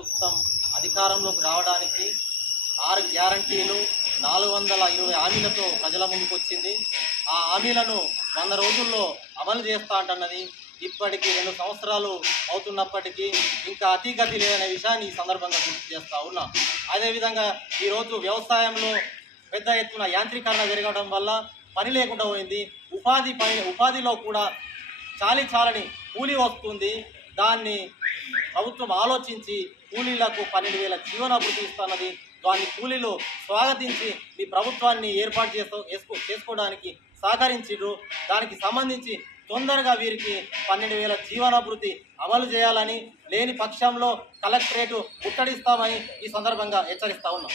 ప్రభుత్వం అధికారంలోకి రావడానికి 6 గ్యారంటీలు 420 హామీలతో ప్రజల ముందుకు వచ్చింది. ఆ హామీలను 100 రోజుల్లో అమలు చేస్తా అంటున్నది. ఇప్పటికీ 2 సంవత్సరాలు అవుతున్నప్పటికీ ఇంకా అతిగతి లేదనే విషయాన్ని ఈ సందర్భంగా గుర్తు చేస్తూ ఉన్నా. అదేవిధంగా ఈరోజు వ్యవసాయంలో పెద్ద ఎత్తున యాంత్రీకరణ జరగడం వల్ల పని లేకుండా పోయింది. ఉపాధిలో కూడా చాలని కూలీ వస్తుంది. దాన్ని ప్రభుత్వం ఆలోచించి కూలీలకు 12,000 జీవనాభృతి ఇస్తున్నది. దాన్ని కూలీలు స్వాగతించి మీ ప్రభుత్వాన్ని ఏర్పాటు చేసుకోవడానికి సహకరించారు. దానికి సంబంధించి తొందరగా వీరికి 12,000 జీవనాభృతి అమలు చేయాలని, లేని పక్షంలో కలెక్టరేటు ముట్టడిస్తామని ఈ సందర్భంగా హెచ్చరిస్తా ఉన్నాం.